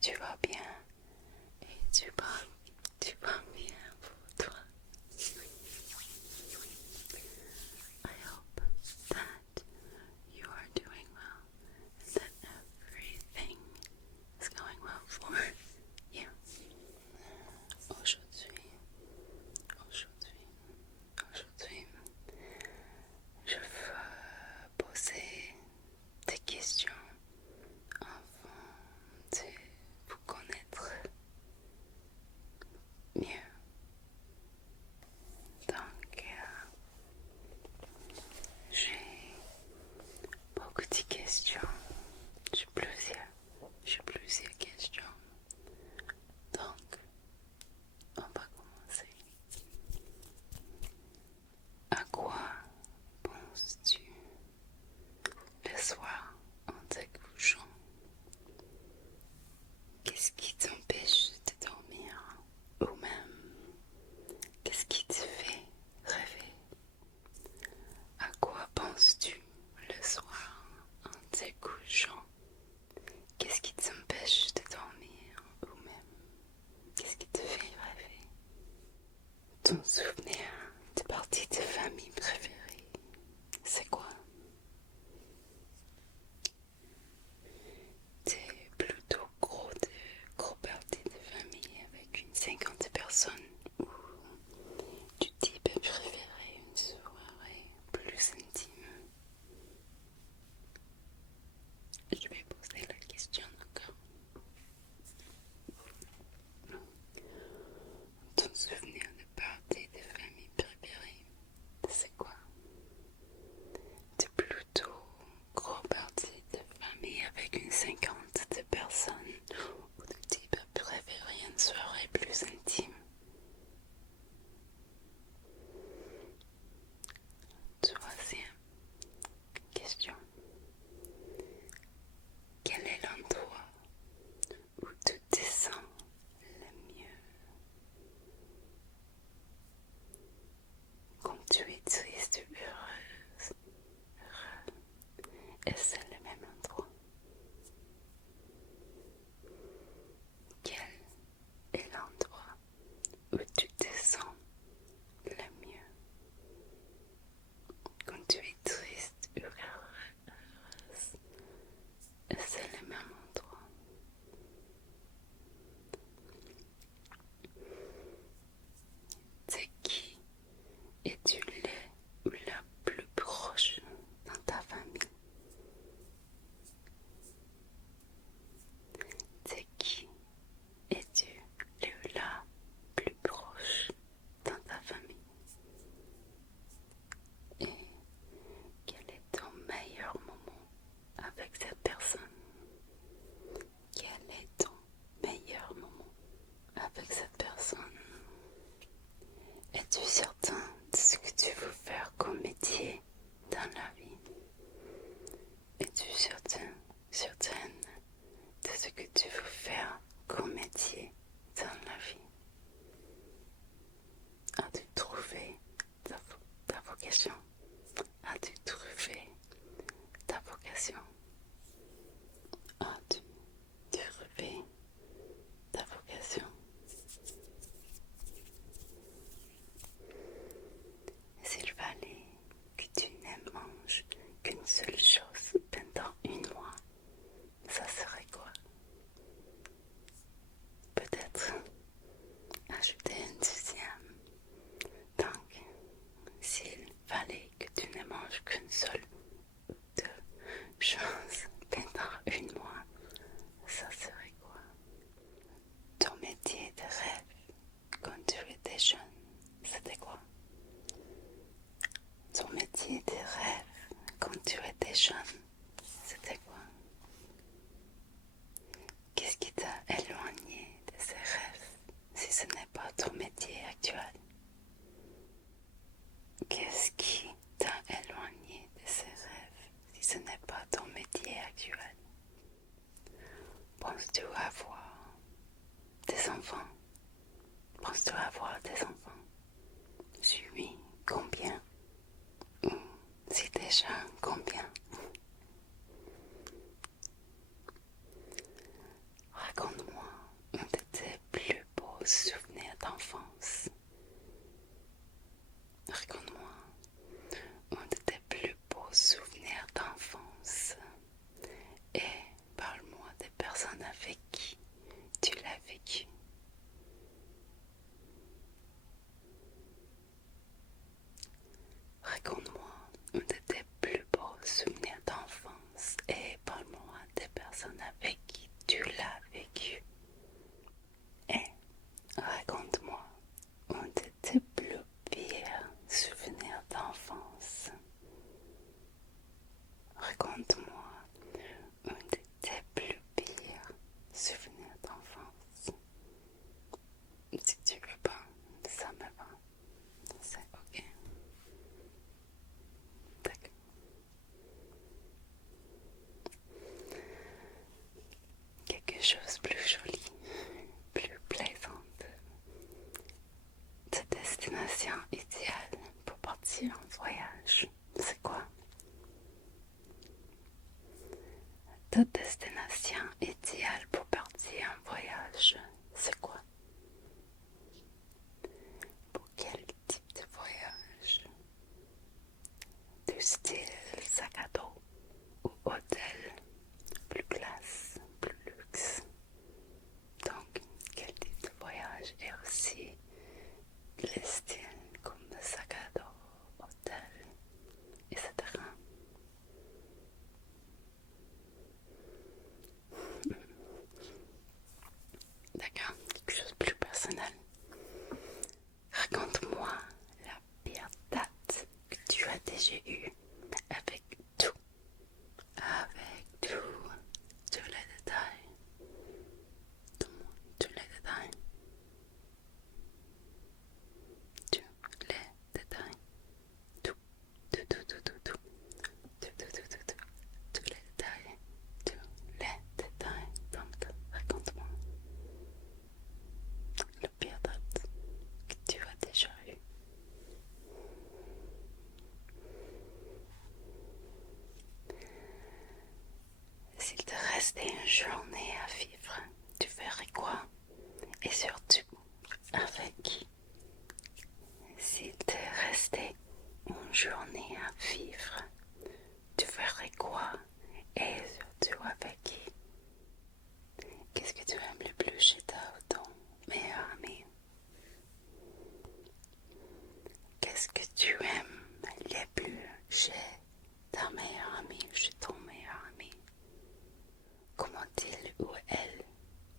tu vas bien et tu vas bien pour toi. I hope that you are doing well and that everything is going well for you. Aujourd'hui, je veux poser des questions afin de vous connaître mieux. Donc, j'ai beaucoup de questions. J'ai plusieurs questions. Donc, on va commencer. À quoi penses-tu le soir en te couchant? Qu'est-ce qui t'empêche de dormir? Ou même, qu'est-ce qui te fait rêver? À quoi penses-tu le soir en te couchant? Qu'est-ce qui t'empêche de dormir? Ou même, qu'est-ce qui te fait rêver? Ton souvenir de partie de famille préférée, c'est quoi? T'es plutôt gros parties de famille avec une 50 personnes ou du type préféré une soirée plus intime? Je vais poser la question encore. Ton souvenir de partie de famille préférée, c'est quoi? T'es plutôt gros partie de famille avec une 50 de personnes ou du type préféré une soirée plus intime? Troisième question. Quel est l'endroit où tu te sens le mieux? Quand tu es triste ou heureuse, est-ce le même endroit? Quel est l'endroit où tu te sens le mieux? Quand tu es triste ou heureuse, est-ce le même endroit? C'est qui es-tu le ou la plus proche dans ta famille? C'est qui es-tu le ou la plus proche dans ta famille? Et quel est ton meilleur moment avec cette personne? Quel est ton meilleur moment avec cette personne? Es-tu certain de ce que tu veux faire comme métier dans la vie? Es-tu certaine de ce que tu veux faire comme métier dans la vie? As-tu trouvé ta vocation? As-tu trouvé ta vocation? As-tu trouvé ta vocation? S'il fallait que tu ne manges qu'une seule chose pendant une mois, ça serait quoi? Peut-être souvenirs d'enfance. Raconte-moi un de tes plus beaux souvenirs d'enfance et parle-moi des personnes avec qui tu l'as vécu. Raconte-moi un de tes plus beaux souvenirs d'enfance et parle-moi des personnes avec qui tu l'as vécu. Et raconte-moi un de tes plus pires souvenirs d'enfance. Raconte-moi un de tes plus pires souvenirs d'enfance. Si tu veux pas, ça me va. C'est ok. D'accord. Quelque chose de plus joli, plus plaisante. Ta destination idéale pour partir en voyage, c'est quoi? Ta destination idéale pour partir en voyage, c'est quoi? Pour quel type de voyage? Du style sac à dos ou hôtel, plus classe, plus luxe. Donc, quel type de voyage et aussi les styles comme le sac à dos, hôtel, etc. D'accord, quelque chose de plus personnel. Raconte-moi la pire date que tu as déjà eue avec tout. Avec tous les détails. Donne-moi tous les détails. Tous les détails. Tout, tout, tout, tout, tout, tout. Tout, tout, tout, tout, tout. Tous les détails. Tous les détails. Donc, raconte-moi la pire date que tu as déjà eue. S'il te restait une journée à vivre, tu ferais quoi? Et surtout, avec qui? S'il te restait une journée à vivre, tu ferais quoi? Et surtout avec qui? Qu'est-ce que tu aimes le plus chez ton meilleur ami? Qu'est-ce que tu aimes le plus chez ta meilleure amie, chez ton meilleur ami? Comment il ou elle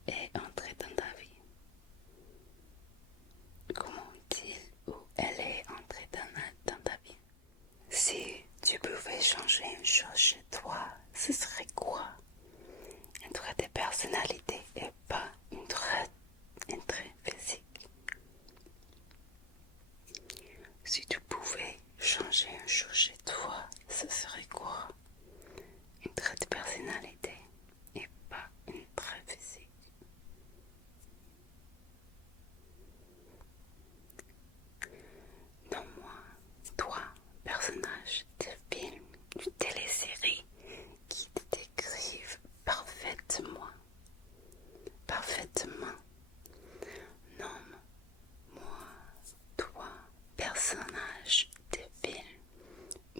est entré dans ta vie? Comment il ou elle est entrée dans ta vie? Si tu pouvais changer une chose chez toi, ce serait quoi? Un trait de personnalité et pas un trait physique. Si tu pouvais changer une chose chez toi, ce serait quoi? Un trait de personnalité et pas un trait physique. Nomme-moi, toi, personnage de film, de télésérie qui te décrivent parfaitement. Parfaitement. Nomme-moi, toi, personnage de film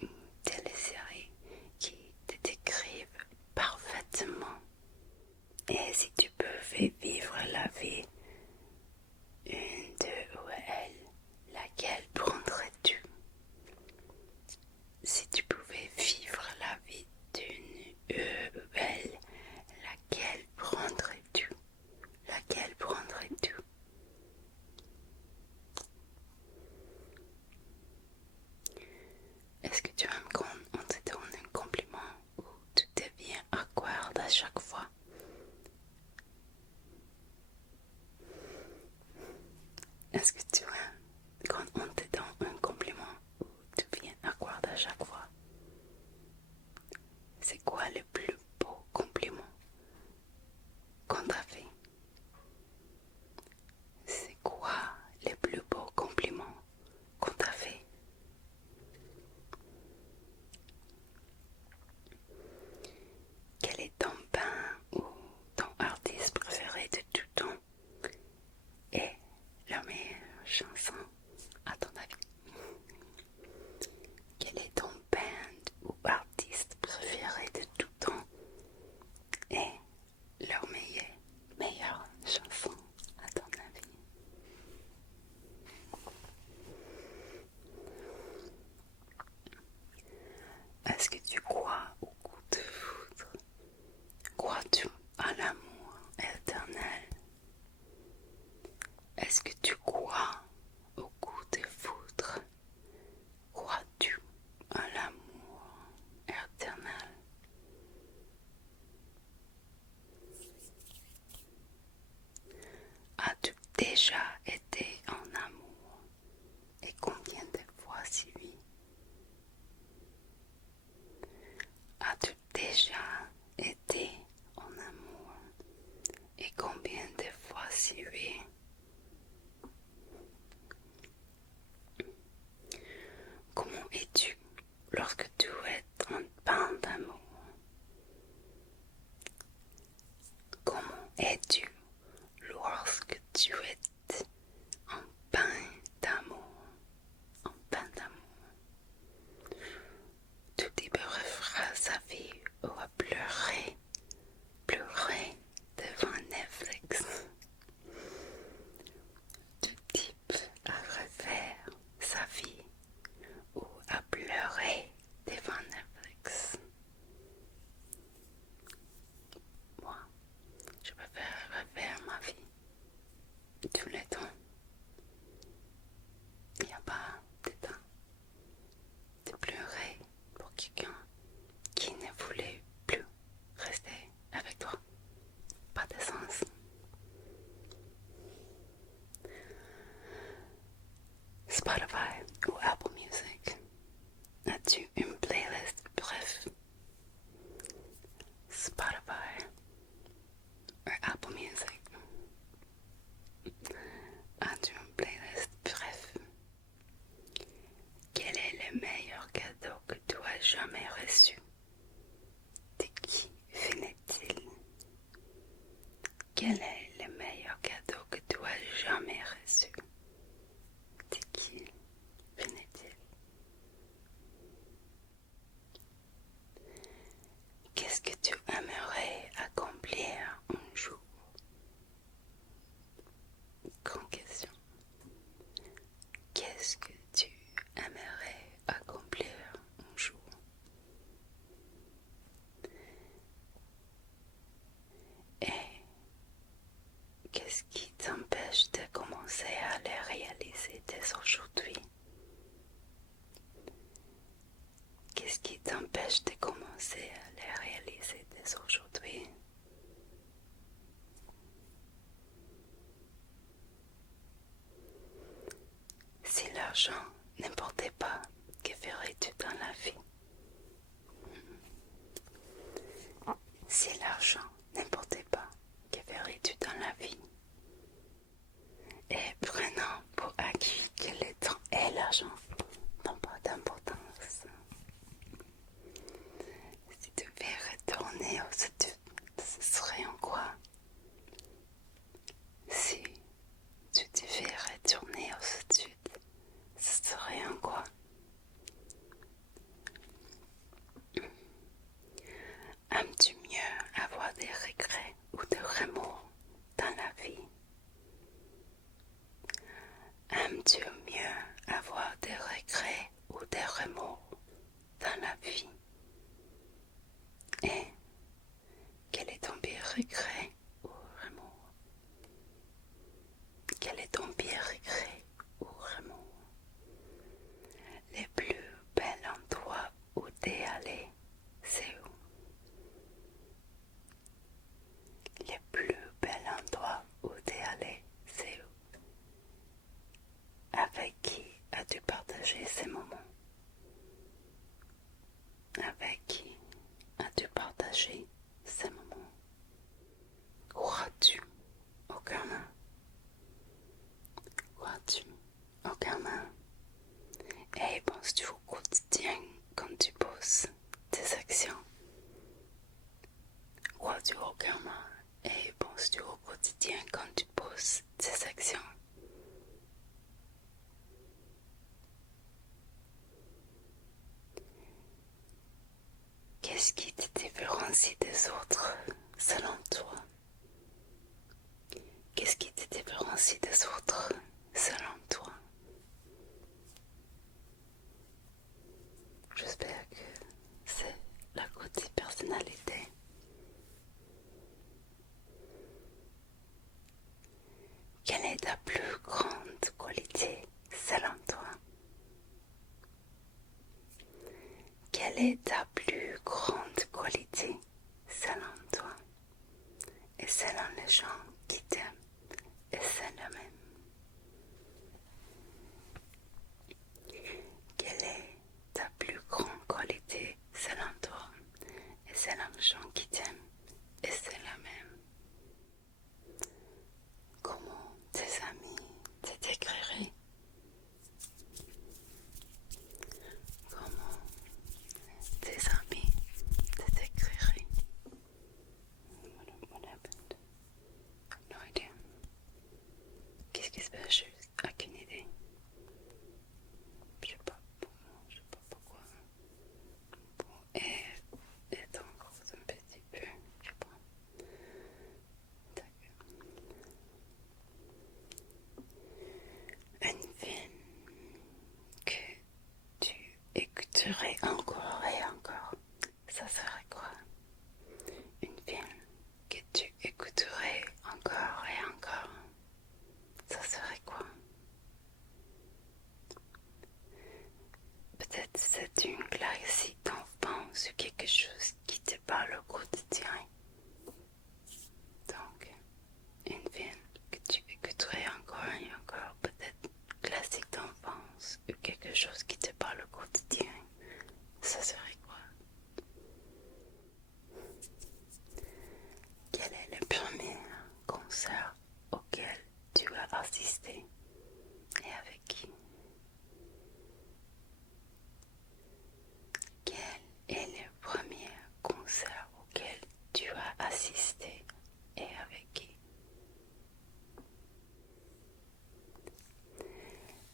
ou télésérie qui te décrivent parfaitement. Et si tu pouvais vivre la vie, une de ou elle, laquelle prendrais-tu? Si tu pouvais vivre la vie d'une ou elle, laquelle prendrais-tu? Laquelle prendrais-tu? Est-ce que tu aimes quand on te donne un compliment ou tu deviens awkward à chaque fois? Est-ce que tu aimes quand on te donne un compliment ou tu deviens awkward à chaque fois? C'est quoi le plus beau compliment qu'on t'a fait? C'est quoi le plus beau compliment qu'on t'a fait? Quel est ton pain ou ton artiste préféré de tout temps? Et déjà été en amour et combien de fois si oui? As-tu déjà été en amour et combien de fois si oui? Comment es-tu lorsque tu es en peine d'amour? Comment es-tu lorsque tu es en peine d'amour? En peine d'amour. Tu te préféreras sa vie ou à pleurer, pleurer devant Netflix. Tu type à refaire sa vie ou à pleurer devant Netflix. Moi, je préfère refaire ma vie tous les temps. Il n'y a pas de temps de pleurer pour quelqu'un qui ne voulait plus rester avec toi. Pas de sens. Spotify ou Apple Music. As-tu une playlist? Bref. Spotify ou Apple Music. As-tu une playlist? Bref. Quel est le meilleur cadeau que tu as jamais reçu? De qui venait-il? Quel est le meilleur cadeau que tu as jamais reçu? De qui venait-il? Qu'est-ce que tu aimerais accomplir un jour? Grande question. Qu'est-ce que tu aimerais accomplir un jour? Et qu'est-ce qui t'empêche de commencer à les réaliser dès aujourd'hui? Qu'est-ce qui t'empêche de commencer à les réaliser dès aujourd'hui? Si l'argent n'importait pas, que ferais-tu dans la vie? Si l'argent n'importait pas, que ferais-tu dans la vie? Et prenant pour acquis que le temps et l'argent n'ont pas d'importance. Si tu devais retourner aux études, ce serait en quoi? Si tu devais retourner aux études, ce serait en quoi? Aimes-tu mieux avoir des regrets ou des remords dans la vie? Aimes-tu mieux avoir des regrets ou des remords dans la vie? Et quel est ton pire regret ou remords? Quel est ton pire regret ou remords? Le plus bel endroit où t'es allé, c'est où? Le plus bel endroit où t'es allé, c'est où? Avec qui as-tu partagé ces moments? Avec qui as-tu partagé ces moments? Crois-tu au karma? Crois-tu au karma? Et penses-tu au quotidien quand tu poses tes actions? Crois-tu au karma? Et penses-tu au quotidien quand tu poses tes actions? Qu'est-ce qui te différencie des autres selon toi? Qu'est-ce qui te différencie des autres selon toi? J'espère que c'est la côté personnalité. Quelle est ta plus grande qualité selon toi? Quelle est ta plus grande qualité selon toi? Et selon les gens qui t'aiment et selon eux-mêmes.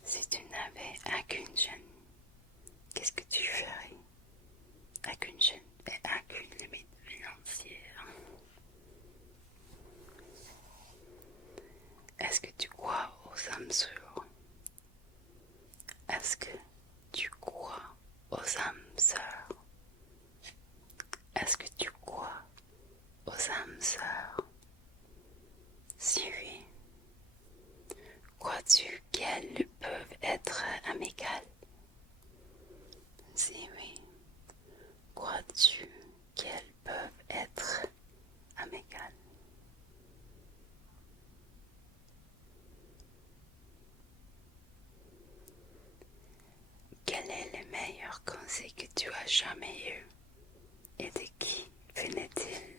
Si tu n'avais aucune chaîne, qu'est-ce que tu ferais? Aucune chaîne et aucune limite financière. Est-ce que tu crois aux âmes sœurs? Est-ce que tu crois aux âmes sœurs? Est-ce que tu crois aux âmes sœurs? Si oui, crois-tu qu'elles peuvent être amicales? Si oui, crois-tu qu'elles peuvent être amicales? Quel est le meilleur conseil que tu as jamais eu et de qui venait-il?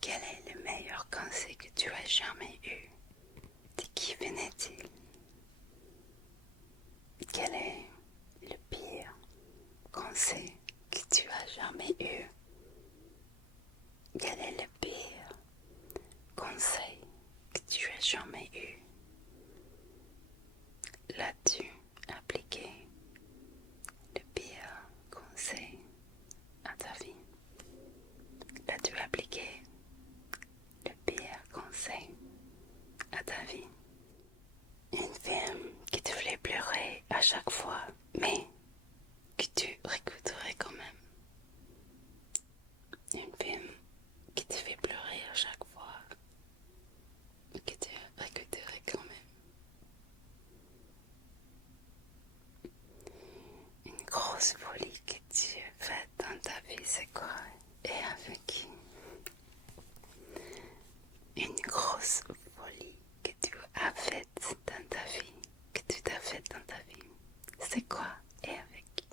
Quel est le meilleur conseil que tu as jamais eu? De qui venait-il? Quel est le pire conseil que tu as jamais eu? Quel est le pire conseil que tu as jamais eu? L'as-tu appliqué le pire conseil à ta vie? L'as-tu appliqué le pire conseil à ta vie? Une film qui te fait pleurer à chaque fois, mais que tu réécouterais quand même. Une film qui te fait pleurer à chaque fois, mais que tu réécouterais quand même. Une grosse folie que tu as faite dans ta vie, c'est quoi? Et avec qui? Une grosse folie que tu as faite dans ta vie, que tu t'as faite dans ta vie, c'est quoi? Et avec qui?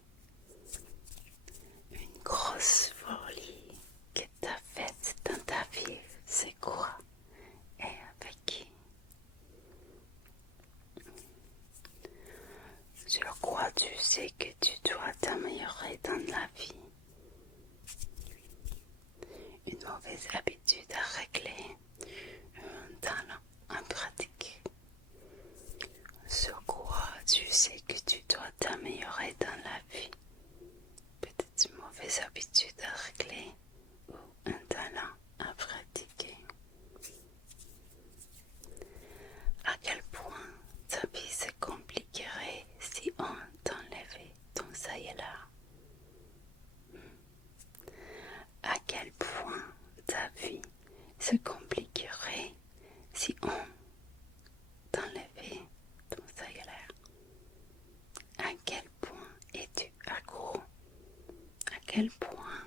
Une grosse folie que tu as faite dans ta vie, c'est quoi? Et avec qui? Sur quoi tu sais que tu dois t'améliorer dans la vie? Une mauvaise habitude à régler, un talent en pratique. Sur quoi tu sais que tu dois t'améliorer dans la vie? Peut-être une mauvaise habitude à régler ou un talent à pratiquer. À quel point ta vie se compliquerait si on t'enlevait ton ça-y-là? À quel point ta vie se compliquerait si on t'enlevait ton ça-y-là? À quel point es-tu accro? À quel point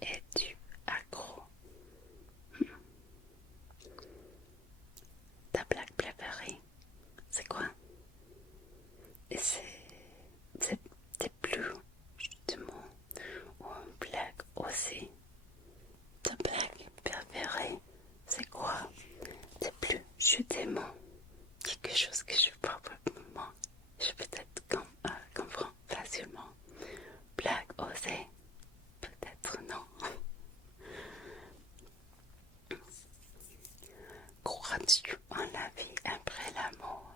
es-tu accro? Ta blague préférée, c'est quoi? Et c'est plus justement ou une blague aussi. Ta blague préférée, c'est quoi? C'est plus justement quelque chose que je probablement, je peut-être comprends facilement. Blague osée, peut-être non. Crois-tu en la vie après la mort?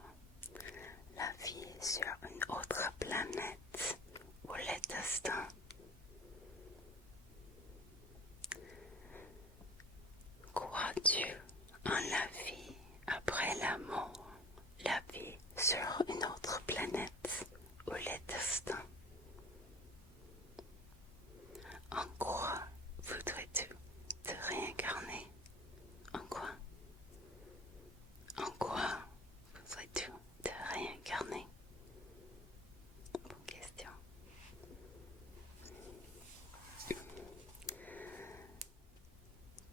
La vie sur une autre planète ou le destin? Crois-tu en la vie après la mort? La vie sur une autre planète ou le destin? En quoi voudrais-tu te réincarner? En quoi? En quoi voudrais-tu te réincarner? Bonne question.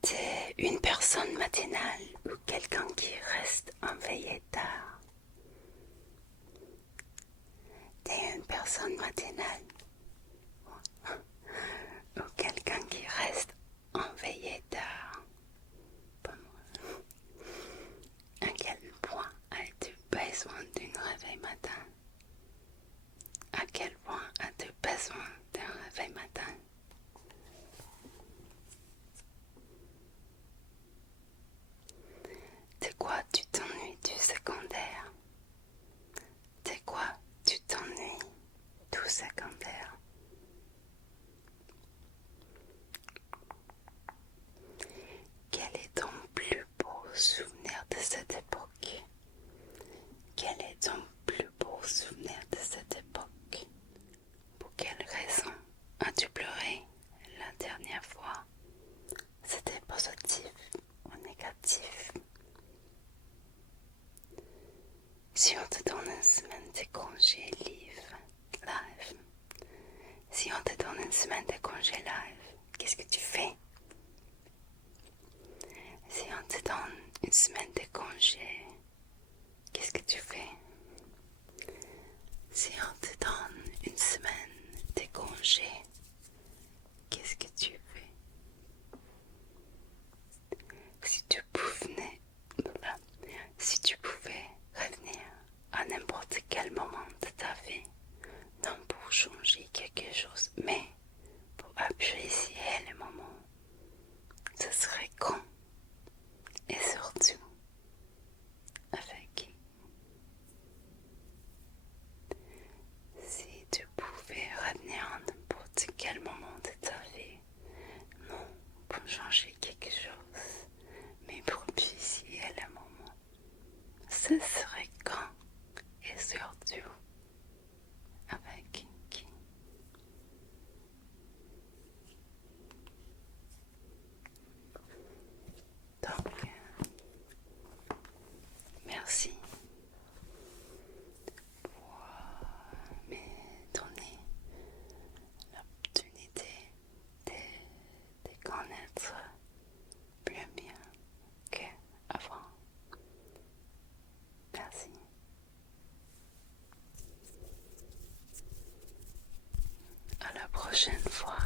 T'es une personne matinale ou quelqu'un qui reste éveillé tard? T'es une personne matinale ou quelqu'un qui reste éveillé tard? Pas moi. À quel point as-tu besoin d'un réveil matin? À quel point as-tu besoin d'un réveil matin? C'est quoi Si on te donne une semaine de congé live, si on te donne une semaine de congé live, qu'est-ce que tu fais? Si on te donne une semaine de congé, qu'est-ce que tu fais? Si on te donne une semaine de congé, qu'est-ce que tu fais? Si tu pouvais revenir à n'importe quel moment de ta vie, non pour changer quelque chose, mais pour apprécier le moment, ce serait quand? Et surtout, avec qui? Si tu pouvais revenir à n'importe quel moment de ta vie, non pour changer quelque chose, mais pour apprécier le moment, ce serait quand? Et surtout, avec qui? Donc, merci pour me donner l'opportunité de connaître bien qu'avant. Merci. À la prochaine fois.